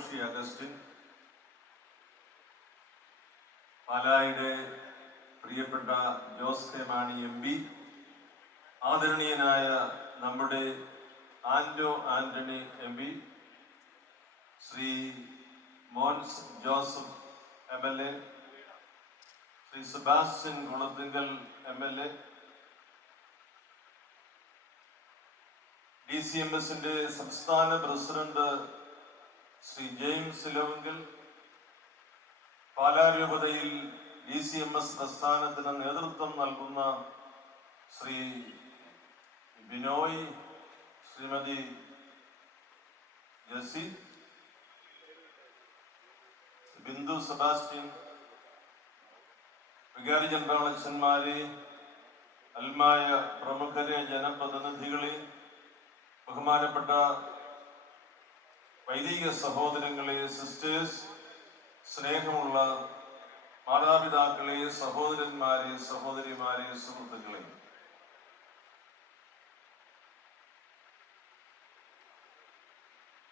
Roshy Augustine, പാലായുടെ പ്രിയപ്പെട്ട Jose K Mani MP, ആദരണീയനായ നമ്മുടെ Anto Antony MP, Shri Mons Joseph MLA, Shri Sebastian Kulathinkal MLA, DCMSന്റെ സംസ്ഥാന പ്രസിഡന്റ് ശ്രീ ജെയിംസ് ഇലവുങ്കൽ, പാലാ രൂപതയിൽ DCMS പ്രസ്ഥാനത്തിന് നേതൃത്വം നൽകുന്ന ശ്രീ ബിനോയ്, ശ്രീമതി ജസി, ബിന്ദു സെബാസ്റ്റ്യൻ, വികാരി ജനറലച്ഛന്മാരെ, അൽമായ പ്രമുഖരെ, ജനപ്രതിനിധികളെ, ബഹുമാനപ്പെട്ട വൈദിക സഹോദരങ്ങളെ, സിസ്റ്റേഴ്സ്, സ്നേഹമുള്ള മാതാപിതാക്കളെ, സഹോദരന്മാരെ, സഹോദരിമാരെ, സുഹൃത്തുക്കളെ,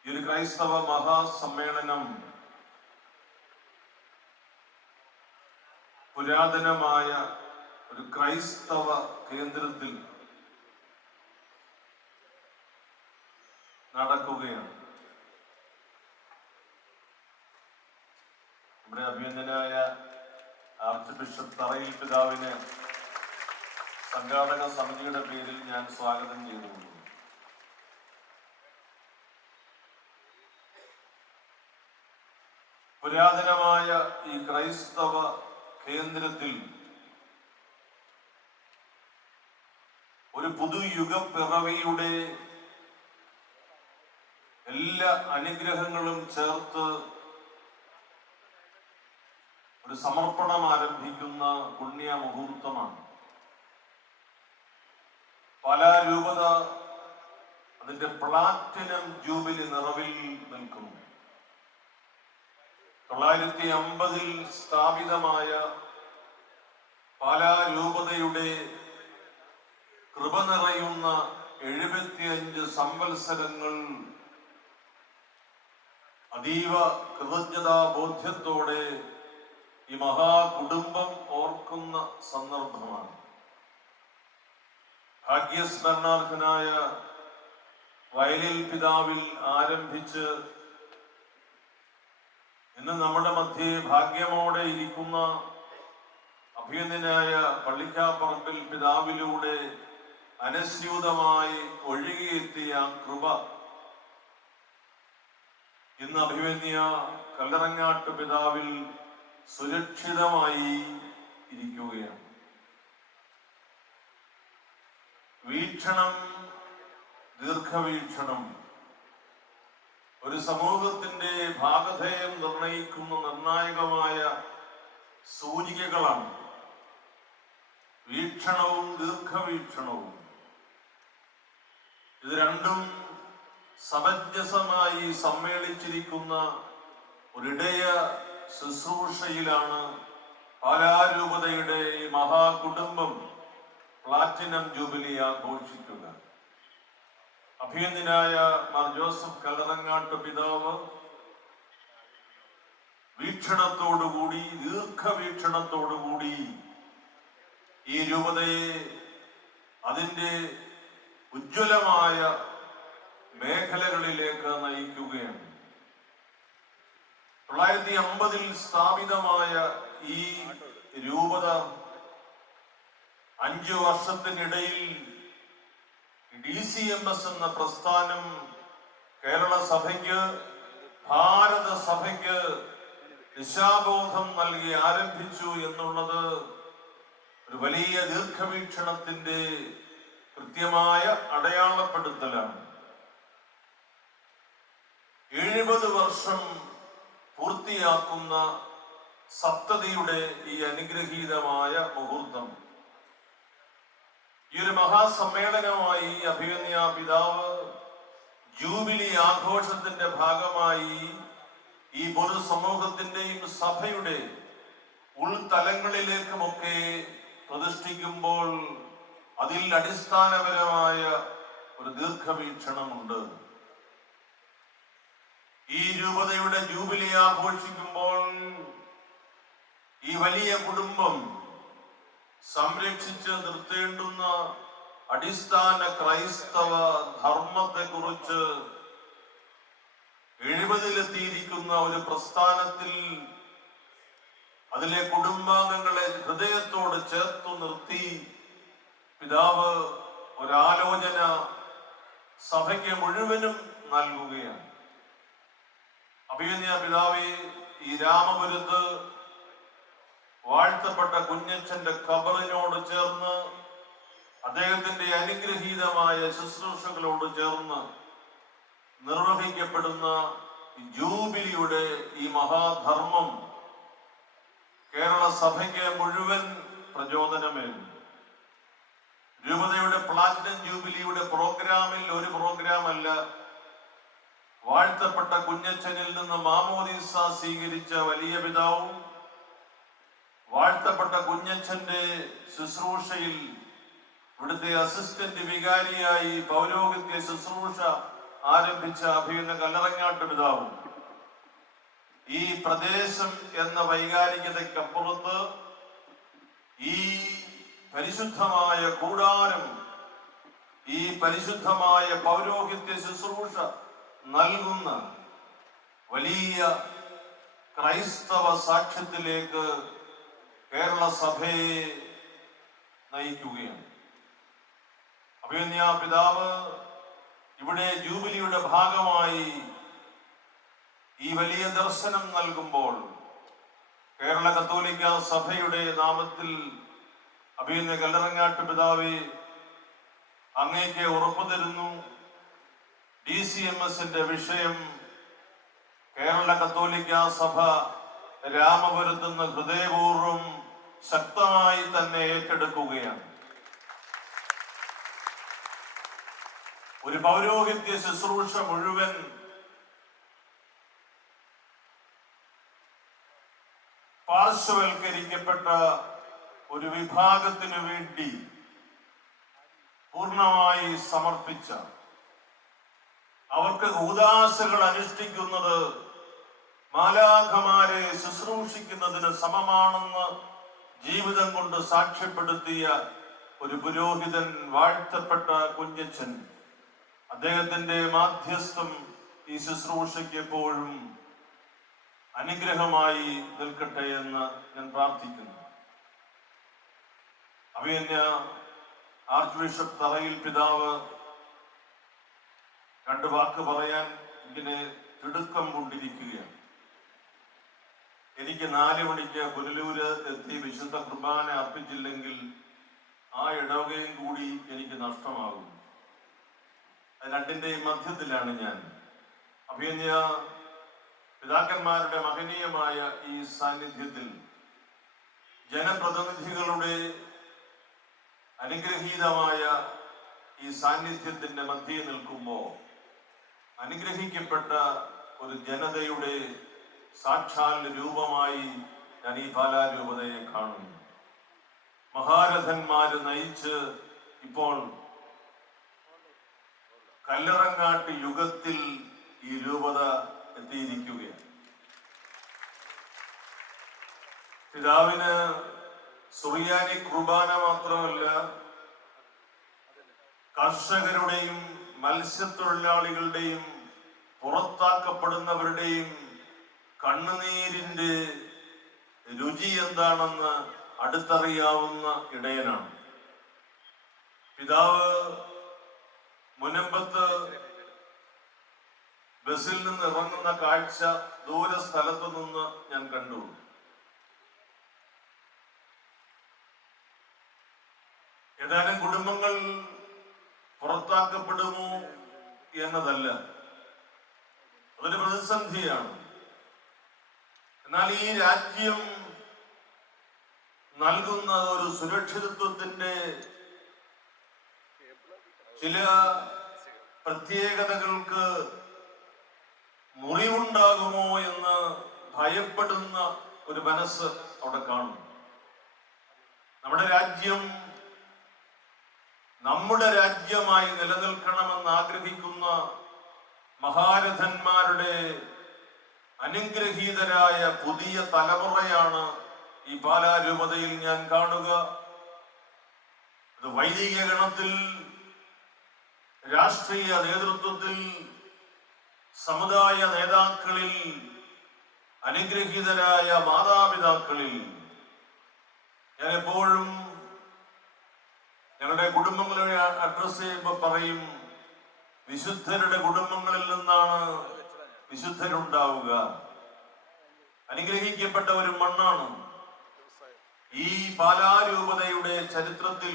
ഈ ഒരു ക്രൈസ്തവ മഹാസമ്മേളനം പുരാതനമായ ഒരു ക്രൈസ്തവ കേന്ദ്രത്തിൽ നടക്കുകയാണ്. നമ്മുടെ അഭിനന്ദനായ ആർച്ച് ബിഷപ്പ് തറയിൽ പിതാവിന് സംഘാടക സമിതിയുടെ പേരിൽ ഞാൻ സ്വാഗതം ചെയ്തുകൊള്ളുന്നു. പുരാതനമായ ഈ ക്രൈസ്തവ കേന്ദ്രത്തിൽ ഒരു പുതുയുഗപ്പിറവിയുടെ എല്ലാ അനുഗ്രഹങ്ങളും ചേർത്ത് ഒരു സമർപ്പണം ആരംഭിക്കുന്ന പുണ്യ മുഹൂർത്തമാണ്. പാലാ രൂപത അതിന്റെ പ്ലാറ്റിനം ജൂബിലി നിറവിൽ നിൽക്കുന്നു. 950 സ്ഥാപിതമായ പാലാ രൂപതയുടെ കൃപ നിറയുന്ന 75 സംവത്സരങ്ങൾ അതീവ കൃതജ്ഞതാ ബോധ്യത്തോടെ ഈ മഹാകുടുംബം ഓർക്കുന്ന സന്ദർഭമാണ്. ഭാഗ്യസ്മരണാർഹനായ വയലിൽ പിതാവിൽ ആരംഭിച്ച് ഇന്ന് നമ്മുടെ മധ്യേ ഭാഗ്യമോടെ ഇരിക്കുന്ന അഭിനന്ദനായ പള്ളിക്കാപ്പറമ്പിൽ പിതാവിലൂടെ അനസ്യൂതമായി ഒഴുകിയെത്തിയ കൃപ ഇന്ന് അഭിമന്യ കല്ലറങ്ങാട്ട് പിതാവിൽ സുരക്ഷിതമായി ഇരിക്കുകയാണ്. വീക്ഷണം, ദീർഘവീക്ഷണം ഒരു സമൂഹത്തിന്റെ ഭാഗധേയം നിർണയിക്കുന്ന നിർണായകമായ സൂചികകളാണ്. വീക്ഷണവും ദീർഘവീക്ഷണവും ഇത് രണ്ടും സമഞ്ജസമായി സമ്മേളിച്ചിരിക്കുന്ന ഒരിടയ ശുശ്രൂഷയിലാണ് പാലാരൂപതയുടെ ഈ മഹാകുടുംബം പ്ലാറ്റിനം ജൂബിലി ആഘോഷിക്കുക. അഭിനന്ദനായ മാർ ജോസഫ് കല്ലറങ്ങാട്ട് പിതാവ് വീക്ഷണത്തോടുകൂടി, ദീർഘവീക്ഷണത്തോടുകൂടി ഈ രൂപതയെ അതിൻ്റെ ഉജ്ജ്വലമായ മേഖലകളിലേക്ക് നയിക്കുകയാണ്. 950 സ്ഥാപിതമായ ഈ രൂപത 5 വർഷത്തിനിടയിൽ DCMS എന്ന പ്രസ്ഥാനം കേരള സഭയ്ക്ക്, ഭാരത സഭയ്ക്ക് ദിശാബോധം നൽകി ആരംഭിച്ചു എന്നുള്ളത് ഒരു വലിയ ദീർഘവീക്ഷണത്തിന്റെ കൃത്യമായ അടയാളപ്പെടുത്തലാണ്. 70 വർഷം പൂർത്തിയാക്കുന്ന സപ്തതിയുടെ ഈ അനുഗ്രഹീതമായ മുഹൂർത്തം, ഈ ഒരു മഹാസമ്മേളനമായി അഭിമന്യ പിതാവ് ജൂബിലി ആഘോഷത്തിന്റെ ഭാഗമായി ഈ പൊതുസമൂഹത്തിന്റെയും സഭയുടെ ഉൾത്തലങ്ങളിലേക്കുമൊക്കെ പ്രതിഷ്ഠിക്കുമ്പോൾ അതിൽ അടിസ്ഥാനപരമായ ഒരു ദീർഘവീക്ഷണമുണ്ട്. ഈ രൂപതയുടെ ജൂബിലി ആഘോഷിക്കുമ്പോൾ ഈ വലിയ കുടുംബം സംരക്ഷിച്ച് നിർത്തേണ്ടുന്ന അടിസ്ഥാന ക്രൈസ്തവ ധർമ്മത്തെ കുറിച്ച് 70-ലെത്തിയിരിക്കുന്ന ഒരു പ്രസ്ഥാനത്തിൽ അതിലെ കുടുംബാംഗങ്ങളെ ഹൃദയത്തോട് ചേർത്തു നിർത്തി പിതാവ് ഒരാലോചന സഭയ്ക്ക് മുഴുവനും നൽകുകയാണ്. അഭിനന്ദ പിതാവേ, ഈ രാമപുരത്ത് വാഴ്ത്തപ്പെട്ട കുഞ്ഞച്ചന്റെ ഖബറിനോട് ചേർന്ന് അദ്ദേഹത്തിന്റെ അനുഗ്രഹീതമായ ശുശ്രൂഷകളോട് ചേർന്ന് നിർവഹിക്കപ്പെടുന്ന ജൂബിലിയുടെ ഈ മഹാധർമ്മം കേരള സഭയ്ക്ക് മുഴുവൻ പ്രചോദനമേകും. രൂപതയുടെ പ്ലാറ്റിനം ജൂബിലിയുടെ പ്രോഗ്രാമിൽ ഒരു പ്രോഗ്രാമല്ല, വാഴ്ത്തപ്പെട്ട കുഞ്ഞച്ചനിൽ നിന്ന് മാമോദീസ സ്വീകരിച്ച വലിയ പിതാവും വാഴ്ത്തപ്പെട്ട കുഞ്ഞച്ചന്റെ ശുശ്രൂഷയിൽ ഇവിടുത്തെ അസിസ്റ്റന്റ് വികാരിയായി പൗരോഹിത്യ ശുശ്രൂഷ ആരംഭിച്ച അഭിനന്ദ കല്ലറങ്ങാട്ട് പിതാവും ഈ പ്രദേശം എന്ന വൈകാരികതയ്ക്കപ്പുറത്ത് ഈ പരിശുദ്ധമായ കൂടാരം, ഈ പരിശുദ്ധമായ പൗരോഹിത്യ ശുശ്രൂഷ നൽകുന്ന വലിയ ക്രൈസ്തവ സാക്ഷ്യത്തിലേക്ക് കേരള സഭയെ നയിക്കുകയാണ്. അഭിനന്ദ പിതാവ് ഇവിടെ ജൂബിലിയുടെ ഭാഗമായി ഈ വലിയ ദർശനം നൽകുമ്പോൾ കേരള കത്തോലിക്ക സഭയുടെ നാമത്തിൽ അഭിനന്ദ കല്ലറങ്ങാട്ട് പിതാവെ അങ്ങേക്ക് ഉറപ്പു തരുന്നു, DCMSന്റെ വിഷയം കേരള കത്തോലിക്ക സഭ രാമപുരത്ത് നിന്ന് ഹൃദയപൂർവ്വം ശക്തമായി തന്നെ ഏറ്റെടുക്കുകയാണ്. ഒരു പൗരോഹിത്യ ശുശ്രൂഷ മുഴുവൻ പാർശ്വവൽക്കരിക്കപ്പെട്ട ഒരു വിഭാഗത്തിനു വേണ്ടി പൂർണ്ണമായി സമർപ്പിച്ച, അവർക്ക് ഉദാസകൾ അനുഷ്ഠിക്കുന്നത് മാലാഖമാരെ ശുശ്രൂഷിക്കുന്നതിന് സമമാണെന്ന് ജീവിതം കൊണ്ട് സാക്ഷ്യപ്പെടുത്തിയ ഒരു പുരോഹിതൻ വാഴ്ത്തപ്പെട്ട കുഞ്ഞച്ചൻ, അദ്ദേഹത്തിന്റെ മാധ്യസ്ഥം ഈ ശുശ്രൂഷയ്ക്ക് എപ്പോഴും അനുഗ്രഹമായി നിൽക്കട്ടെ എന്ന് ഞാൻ പ്രാർത്ഥിക്കുന്നു. അഭിനന്ദ ആർച്ച് ബിഷപ്പ് തറയിൽ പിതാവ് രണ്ട് വാക്ക് പറയാൻ ഇങ്ങനെ തിടുക്കം കൊണ്ടിരിക്കുകയാണ്. എനിക്ക് 4 മണിക്ക് പുനലൂര് എത്തി വിശുദ്ധ കുർബാന അർപ്പിച്ചില്ലെങ്കിൽ ആ ഇടവകയും കൂടി എനിക്ക് നഷ്ടമാകും. അത് രണ്ടിന്റെയും മധ്യത്തിലാണ് ഞാൻ. അഭിനന്ദ പിതാക്കന്മാരുടെ മഹനീയമായ ഈ സാന്നിധ്യത്തിൽ ജനപ്രതിനിധികളുടെ അനുഗ്രഹീതമായ ഈ സാന്നിധ്യത്തിന്റെ മധ്യേ നിൽക്കുമ്പോൾ അനുഗ്രഹിക്കപ്പെട്ട ഒരു ജനതയുടെ സാക്ഷാൽ രൂപമായി ഞാൻ ഈ പാലാരൂപതയെ കാണുന്നു. മഹാരഥന്മാര് നയിച്ച് ഇപ്പോൾ കല്ലറങ്ങാട്ട് യുഗത്തിൽ ഈ രൂപത എത്തിയിരിക്കുകയാണ്. പിതാവിന് സുറിയാനി കുർബാന മാത്രമല്ല, കർഷകരുടെയും മത്സ്യത്തൊഴിലാളികളുടെയും പുറത്താക്കപ്പെടുന്നവരുടെയും കണ്ണുനീരിന്റെ രുചി എന്താണെന്ന് അടുത്തറിയാവുന്ന ഇടയനാണ്. പിതാവ് മുനമ്പത്ത് ബസിൽ നിന്ന് ഇറങ്ങുന്ന കാഴ്ച ദൂര സ്ഥലത്തു നിന്ന് ഞാൻ കണ്ടു. ഏതാനും കുടുംബങ്ങൾ പുറത്താക്കപ്പെടുമോ എന്നതല്ല, അതൊരു പ്രതിസന്ധിയാണ്. എന്നാൽ ഈ രാജ്യം നൽകുന്ന ഒരു സുരക്ഷിതത്വത്തിന്റെ ചില പ്രത്യേകതകൾക്ക് മുറിവുണ്ടാകുമോ എന്ന് ഭയപ്പെടുന്ന ഒരു മനസ്സ് അവിടെ കാണും. നമ്മുടെ രാജ്യം നമ്മുടെ രാജ്യമായി നിലനിൽക്കണമെന്ന് ആഗ്രഹിക്കുന്ന മഹാരഥന്മാരുടെ അനുഗ്രഹീതരായ പുതിയ തലമുറയാണ് ഈ പാലാ രൂപതയിൽ ഞാൻ കാണുക. അത് വൈദിക ഗണത്തിൽ, രാഷ്ട്രീയ നേതൃത്വത്തിൽ, സമുദായ നേതാക്കളിൽ, അനുഗ്രഹീതരായ മാതാപിതാക്കളിൽ. ഞാൻ എപ്പോഴും ഞങ്ങളുടെ കുടുംബങ്ങളെ അഡ്രസ് ചെയ്യുമ്പോൾ പറയും, വിശുദ്ധരുടെ കുടുംബങ്ങളിൽ നിന്നാണ് വിശുദ്ധരുണ്ടാവുക. അനുഗ്രഹിക്കപ്പെട്ട ഒരു മണ്ണാണ്. ഈ പാലാരൂപതയുടെ ചരിത്രത്തിൽ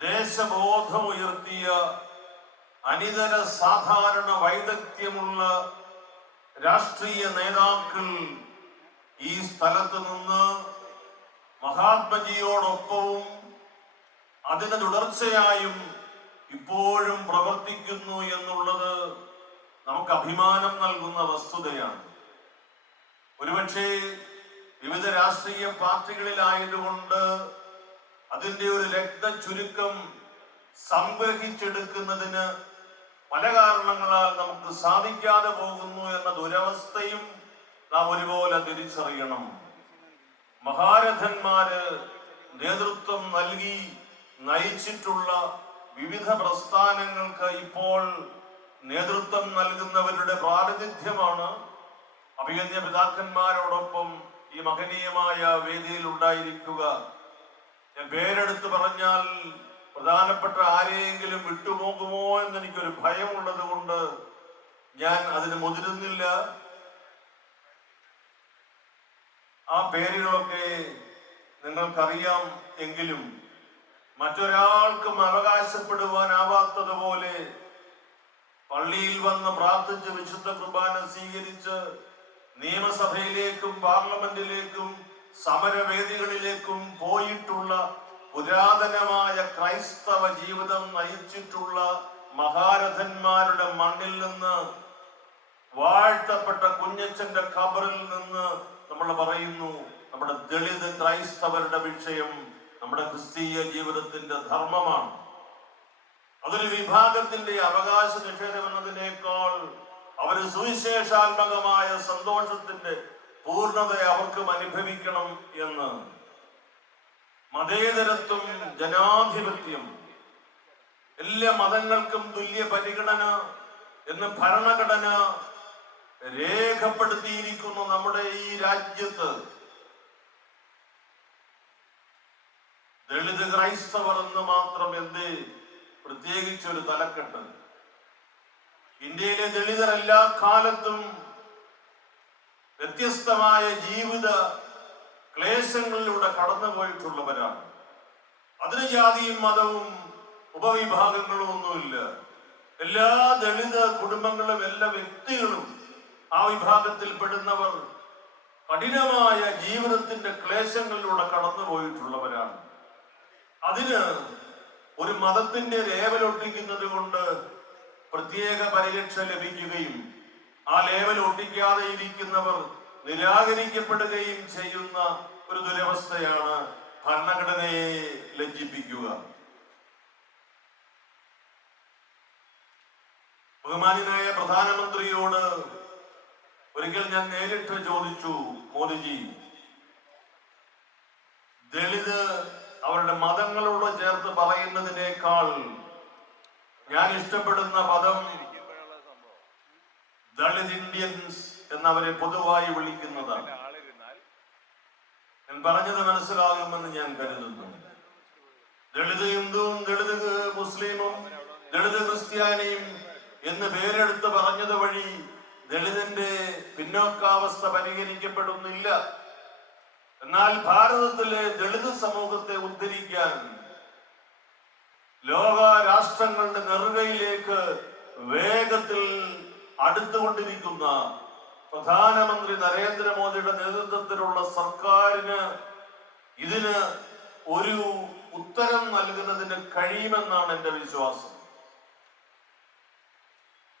ദേശബോധമുയർത്തിയ അനിതര സാധാരണ വൈദഗ്ധ്യമുള്ള രാഷ്ട്രീയ നേതാക്കൾ ഈ സ്ഥലത്ത് നിന്ന് മഹാത്മജിയോടൊപ്പവും അതിന് തുടർച്ചയായും ഇപ്പോഴും പ്രവർത്തിക്കുന്നു എന്നുള്ളത് നമുക്ക് അഭിമാനം നൽകുന്ന വസ്തുതയാണ്. ഒരുപക്ഷെ വിവിധ രാഷ്ട്രീയ പാർട്ടികളിലായതുകൊണ്ട് അതിന്റെ ഒരു രക്തചുരുക്കം സംഗ്രഹിച്ചെടുക്കുന്നതിന് പല കാരണങ്ങളാൽ നമുക്ക് സാധിക്കാതെ പോകുന്നു എന്ന ദുരവസ്ഥയും നാം ഒരുപോലെ തിരിച്ചറിയണം. മഹാരഥന്മാര് നേതൃത്വം നൽകി നയിച്ചിട്ടുള്ള വിവിധ പ്രസ്ഥാനങ്ങൾക്ക് ഇപ്പോൾ നേതൃത്വം നൽകുന്നവരുടെ പ്രാതിനിധ്യമാണ് അഭിയന്യ പിതാക്കന്മാരോടൊപ്പം ഈ മഹനീയമായ വേദിയിൽ ഉണ്ടായിരിക്കുക. ഞാൻ പേരെടുത്ത് പറഞ്ഞാൽ പ്രധാനപ്പെട്ട ആരെയെങ്കിലും വിട്ടുപോകുമോ എന്നെനിക്കൊരു ഭയമുള്ളത് കൊണ്ട് ഞാൻ അതിന് മുതിരുന്നില്ല. ആ പേരുകളൊക്കെ നിങ്ങൾക്കറിയാം എങ്കിലും മറ്റൊരാൾക്കും അവകാശപ്പെടുവാനാവാത്തതുപോലെ പള്ളിയിൽ വന്ന് പ്രാർത്ഥിച്ച് വിശുദ്ധ കുർബാന സ്വീകരിച്ച് നിയമസഭയിലേക്കും പാർലമെന്റിലേക്കും സമരവേദികളിലേക്കും പോയിട്ടുള്ള പുരാതനമായ ക്രൈസ്തവ ജീവിതം നയിച്ചിട്ടുള്ള മഹാരഥന്മാരുടെ മണ്ണിൽ നിന്ന്, വാഴ്ത്തപ്പെട്ട കുഞ്ഞച്ചന്റെ ഖബറിൽ നിന്ന് നമ്മൾ പറയുന്നു, നമ്മുടെ ദളിത് ക്രൈസ്തവരുടെ വിഷയം നമ്മുടെ ക്രിസ്തീയ ജീവിതത്തിന്റെ ധർമ്മമാണ്. അതൊരു വിഭാഗത്തിന്റെ അവകാശ നിഷേധം എന്നതിനേക്കാൾ അവര് സുവിശേഷാത്മകമായ സന്തോഷത്തിന്റെ പൂർണ്ണത അവർക്കും അനുഭവിക്കണം എന്ന്. മതേതരത്വം, ജനാധിപത്യം, എല്ലാ മതങ്ങൾക്കും തുല്യ പരിഗണന എന്ന് ഭരണഘടന രേഖപ്പെടുത്തിയിരിക്കുന്നു. നമ്മുടെ ഈ രാജ്യത്ത് ദളിത് ക്രൈസ്തവർ എന്ന് മാത്രം എന്തേ പ്രത്യേകിച്ചൊരു തലക്കെട്ട്? ഇന്ത്യയിലെ ദളിതർ എല്ലാ കാലത്തും വ്യത്യസ്തമായ ജീവിത ക്ലേശങ്ങളിലൂടെ കടന്നുപോയിട്ടുള്ളവരാണ്. അതിന് ജാതിയും മതവും ഉപവിഭാഗങ്ങളും ഒന്നുമില്ല. എല്ലാ ദളിത് കുടുംബങ്ങളും എല്ലാ വ്യക്തികളും ആ വിഭാഗത്തിൽ പെടുന്നവർ കഠിനമായ ജീവിതത്തിന്റെ ക്ലേശങ്ങളിലൂടെ കടന്നുപോയിട്ടുള്ളവരാണ്. അതിന് ഒരു മതത്തിന്റെ ലേവലൊട്ടിക്കുന്നത് കൊണ്ട് പ്രത്യേക പരിരക്ഷ ലഭിക്കുകയും ആ ലേവൽ ഒട്ടിക്കാതെ ഇരിക്കുന്നവർ നിരാകരിക്കപ്പെടുകയും ചെയ്യുന്ന ഒരു ദുരവസ്ഥയാണ് ഭരണഘടനയെ ലജ്ജിപ്പിക്കുക. ബഹുമാന്യനായ പ്രധാനമന്ത്രിയോട് ഒരിക്കൽ ഞാൻ നേരിട്ട് ചോദിച്ചു, മോദിജി, ദളിത് അവരുടെ മതങ്ങളോട് ചേർത്ത് പറയുന്നതിനേക്കാൾ ഞാൻ ഇഷ്ടപ്പെടുന്ന പദം ദളിത് ഇന്ത്യൻസ് എന്നവരെ പൊതുവായി വിളിക്കുന്നതാണ്. ഞാൻ പറഞ്ഞത് മനസ്സിലാകുമെന്ന് ഞാൻ കരുതുന്നു. ദളിത് ഹിന്ദുവും ദളിത് മുസ്ലിമും ദളിത് ക്രിസ്ത്യാനിയും എന്ന് പേരെടുത്ത് പറഞ്ഞത് വഴി ദളിതിന്റെ പിന്നോക്കാവസ്ഥ പരിഹരിക്കപ്പെടുന്നില്ല. എന്നാൽ ഭാരതത്തിലെ ദളിത് സമൂഹത്തെ ഉദ്ധരിക്കാൻ ലോക രാഷ്ട്രങ്ങളുടെ നെറുകയിലേക്ക് വേഗത്തിൽ അടുത്തുകൊണ്ടിരിക്കുന്ന പ്രധാനമന്ത്രി നരേന്ദ്രമോദിയുടെ നേതൃത്വത്തിലുള്ള സർക്കാരിന് ഇതിന് ഒരു ഉത്തരം നൽകുന്നതിന് കഴിയുമെന്നാണ് എന്റെ വിശ്വാസം.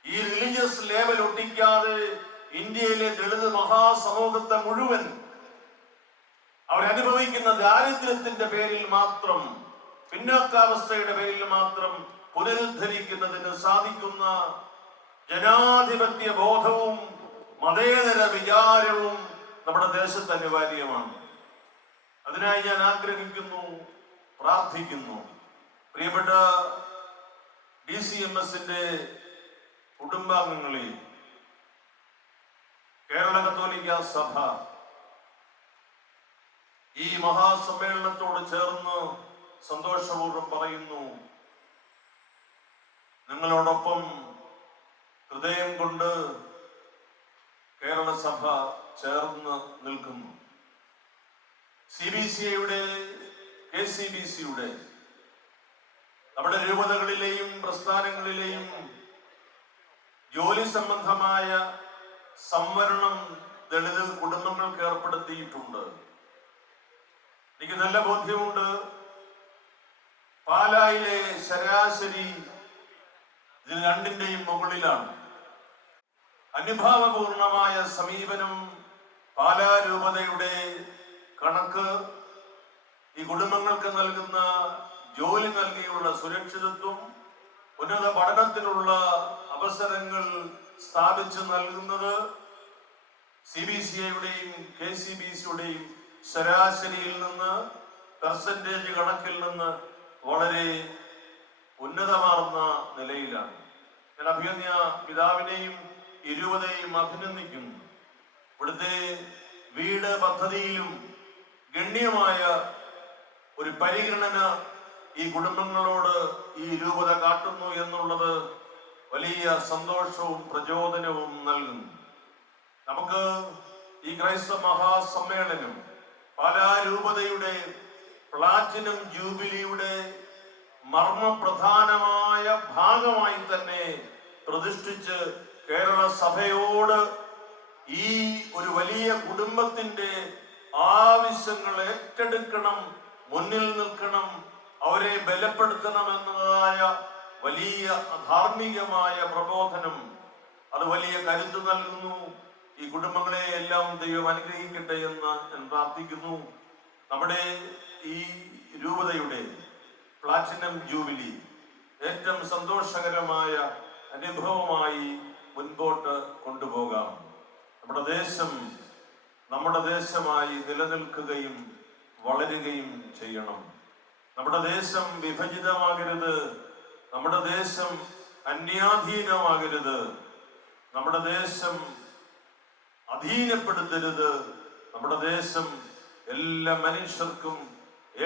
ഈ റിലീജിയസ് ലേബൽ ഒട്ടിക്കാതെ ഇന്ത്യയിലെ ദളിത് മഹാസമൂഹത്തെ മുഴുവൻ അവരനുഭവിക്കുന്ന ദാരിദ്ര്യത്തിന്റെ പേരിൽ മാത്രം, പിന്നോക്കാവസ്ഥയുടെ പേരിൽ മാത്രം പുനരുദ്ധരിക്കുന്നതിന് സാധിക്കുന്ന ജനാധിപത്യ ബോധവും മതേതര വിചാരവും നമ്മുടെ ദേശത്ത് അനിവാര്യമാണ്. അതിനായി ഞാൻ ആഗ്രഹിക്കുന്നു, പ്രാർത്ഥിക്കുന്നു. പ്രിയപ്പെട്ട DCMSന്റെ കുടുംബാംഗങ്ങളെ, കേരള കത്തോലിക്ക സഭ ഈ മഹാസമ്മേളനത്തോട് ചേർന്ന് സന്തോഷപൂർവ്വം പറയുന്നു, നിങ്ങളോടൊപ്പം ഹൃദയം കൊണ്ട് കേരള സഭ ചേർന്ന് നിൽക്കുന്നു. CBCയുടെ KCBCയുടെ നമ്മുടെ രൂപതകളിലെയും പ്രസ്ഥാനങ്ങളിലെയും ജോലി സംബന്ധമായ സംവരണം ദളിത് കുടുംബങ്ങൾക്ക് ഏർപ്പെടുത്തിയിട്ടുണ്ട്. എനിക്ക് നല്ല ബോധ്യമുണ്ട്, പാലായിലെ ശരാശരി ഇതിൽ രണ്ടിന്റെയും മുകളിലാണ്. അനുഭാവപൂർണമായ സമീപനം പാലാ രൂപതയുടെ കണക്ക് ഈ കുടുംബങ്ങൾക്ക് നൽകുന്ന ജോലി നൽകിയുള്ള സുരക്ഷിതത്വം, ഉന്നത പഠനത്തിനുള്ള അവസരങ്ങൾ സ്ഥാപിച്ചു നൽകുന്നത് CBCയുടെയും KCBCയുടെയും ശരാശരിയിൽ നിന്ന്, പെർസെന്റേജ് കണക്കിൽ നിന്ന് വളരെ ഉന്നതമാർന്ന നിലയിലാണ്. ഞാൻ അഭിനന്ദ പിതാവിനെയും ഇരുപതയും അഭിനന്ദിക്കുന്നു. ഇവിടുത്തെ വീട് പദ്ധതിയിലും ഗണ്യമായ ഒരു പരിഗണന ഈ കുടുംബങ്ങളോട് ഈ രൂപത കാട്ടുന്നു എന്നുള്ളത് വലിയ സന്തോഷവും പ്രചോദനവും നൽകുന്നു. നമുക്ക് ഈ ക്രൈസ്തവ മഹാസമ്മേളനം പാലാ രൂപതയുടെ പ്ലാറ്റിനം ജൂബിലിയുടെ മർമ്മപ്രധാനമായ ഭാഗമായി തന്നെ പ്രതിഷ്ഠിച്ച് കേരള സഭയോട് ഈ ഒരു വലിയ കുടുംബത്തിന്റെ ആവശ്യങ്ങൾ ഏറ്റെടുക്കണം, മുന്നിൽ നിൽക്കണം, അവരെ ബലപ്പെടുത്തണം എന്നതായ വലിയ ധാർമ്മികമായ പ്രബോധനം അത് വലിയ കരുത്ത് നൽകുന്നു. ഈ കുടുംബങ്ങളെ എല്ലാം ദൈവം അനുഗ്രഹിക്കട്ടെ എന്ന് ഞാൻ പ്രാർത്ഥിക്കുന്നു. നമ്മുടെ ഈ രൂപതയുടെ പ്ലാറ്റിനം ജൂബിലി ഏറ്റവും സന്തോഷകരമായ അനുഭവമായി മുൻപോട്ട് കൊണ്ടുപോകാം. നമ്മുടെ ദേശം നമ്മുടെ ദേശമായി നിലനിൽക്കുകയും വളരുകയും ചെയ്യണം. നമ്മുടെ ദേശം വിഭജിതമാകരുത്, നമ്മുടെ ദേശം അന്യാധീനമാകരുത്, നമ്മുടെ ദേശം അധീനപ്പെടുത്തരുത്. നമ്മുടെ ദേശം എല്ലാ മനുഷ്യർക്കും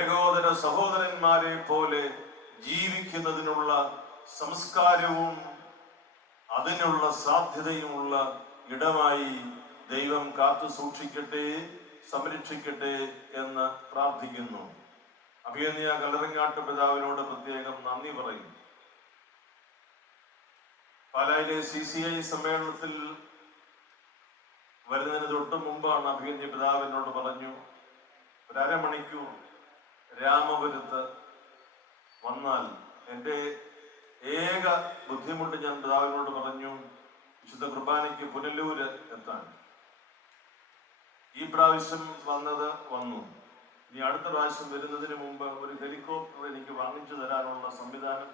ഏകോദര സഹോദരന്മാരെ പോലെ ജീവിക്കുന്നതിനുള്ള സംസ്കാരവും അതിനുള്ള സാധ്യതയുമുള്ള ഇടമായി ദൈവം കാത്തു സൂക്ഷിക്കട്ടെ, സംരക്ഷിക്കട്ടെ എന്ന് പ്രാർത്ഥിക്കുന്നു. അഭിനന്ദ കലറങ്ങാട്ട് പിതാവിനോട് പ്രത്യേകം നന്ദി പറയും. പാലായിലെ CCI സമ്മേളനത്തിൽ വരുന്നതിന് തൊട്ട് മുമ്പാണ് അഭിനന്ദ പിതാവിനോട് പറഞ്ഞു, ഒരു അരമണിക്കൂർ രാമപുരത്ത് വന്നാൽ എൻ്റെ ഏക ബുദ്ധിമുട്ട് ഞാൻ പിതാവിനോട് പറഞ്ഞു, വിശുദ്ധ കുർബാനയ്ക്ക് പുനലൂര് എത്താൻ. ഈ പ്രാവശ്യം വന്നു. ഇനി അടുത്ത പ്രാവശ്യം വരുന്നതിന് മുമ്പ് ഒരു ഹെലികോപ്റ്റർ എനിക്ക് വാങ്ങിച്ചു തരാനുള്ള സംവിധാനം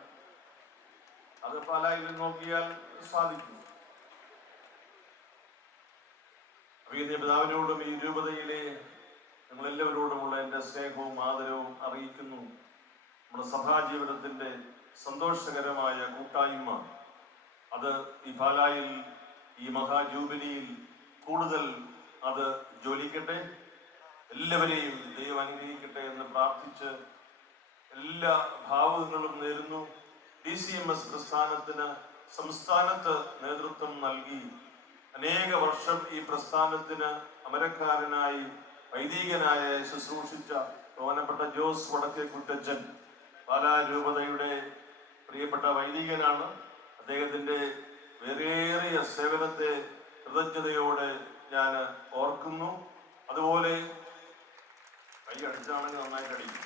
അത് പാലായിൽ നോക്കിയാൽ സാധിക്കും. അഭിനന്ദ പിതാവിനോടും ഈ രൂപതയിലെ നമ്മളെല്ലാവരോടുമുള്ള എൻ്റെ സ്നേഹവും ആദരവും അറിയിക്കുന്നു. നമ്മുടെ സഭാജീവിതത്തിന്റെ സന്തോഷകരമായ കൂട്ടായ്മ അത് ഈ പാലായിൽ ഈ മഹാജൂബിലിയിൽ കൂടുതൽ അത് ജ്വലിക്കട്ടെ. എല്ലാവരെയും ദൈവം അനുഗ്രഹിക്കട്ടെ എന്ന് പ്രാർത്ഥിച്ച് എല്ലാ ഭാവുകങ്ങളും നേരുന്നു. DCMS പ്രസ്ഥാനത്തിന് സംസ്ഥാനത്ത് നേതൃത്വം നൽകി അനേക വർഷം ഈ പ്രസ്ഥാനത്തിന് അമരക്കാരനായി വൈദികനായ ശുശ്രൂഷിച്ച ബഹുമാനപ്പെട്ട ജോസ് വടക്കേക്കുറ്റച്ചൻ പാലാ രൂപതയുടെ പ്രിയപ്പെട്ട വൈദികനാണ്. അദ്ദേഹത്തിന്റെ വേറേറിയ സേവനത്തെ കൃതജ്ഞതയോടെ ഞാൻ ഓർക്കുന്നു. അതുപോലെ കൈ അടിച്ചാണെങ്കിൽ നന്നായിട്ട് അടിക്കും,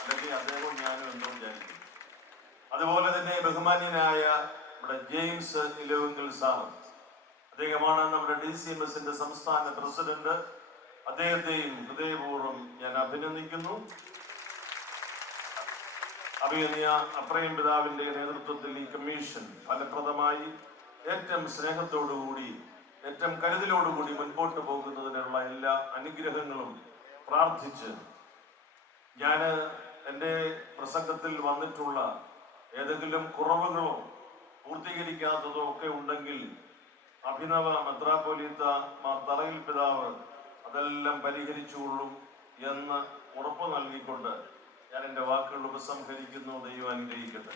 അല്ലെങ്കിൽ അദ്ദേഹവും ഞാനും എന്തോ വിചാരിക്കും. അതുപോലെ തന്നെ ബഹുമാന്യനായ നമ്മുടെ ജെയിംസ് ഇലവുങ്കൽ സാർ, അദ്ദേഹമാണ് നമ്മുടെ DCMSന്റെ സംസ്ഥാന പ്രസിഡന്റ്. അദ്ദേഹത്തെയും ഹൃദയപൂർവ്വം ഞാൻ അഭിനന്ദിക്കുന്നു. അഭിനന്ദ അപ്രയം പിതാവിന്റെ നേതൃത്വത്തിൽ ഈ കമ്മീഷൻ ഫലപ്രദമായി ഏറ്റവും സ്നേഹത്തോടുകൂടി ഏറ്റവും കരുതലോടുകൂടി മുൻപോട്ട് പോകുന്നതിനുള്ള എല്ലാ അനുഗ്രഹങ്ങളും പ്രാർത്ഥിച്ച് ഞാൻ എൻ്റെ പ്രസംഗത്തിൽ വന്നിട്ടുള്ള ഏതെങ്കിലും കുറവുകളോ പൂർത്തീകരിക്കാത്തതോ ഒക്കെ ഉണ്ടെങ്കിൽ അഭിനവ മെത്രാപ്പൊലീത്ത മാർ തറയിൽ പിതാവ് അതെല്ലാം പരിഹരിച്ചുകൊള്ളും എന്ന് ഉറപ്പ് നൽകിക്കൊണ്ട് ഞാൻ എൻ്റെ വാക്കുകൾ ഉപസംഹരിക്കുന്നു. ദൈവം അനുഗ്രഹിക്കട്ടെ.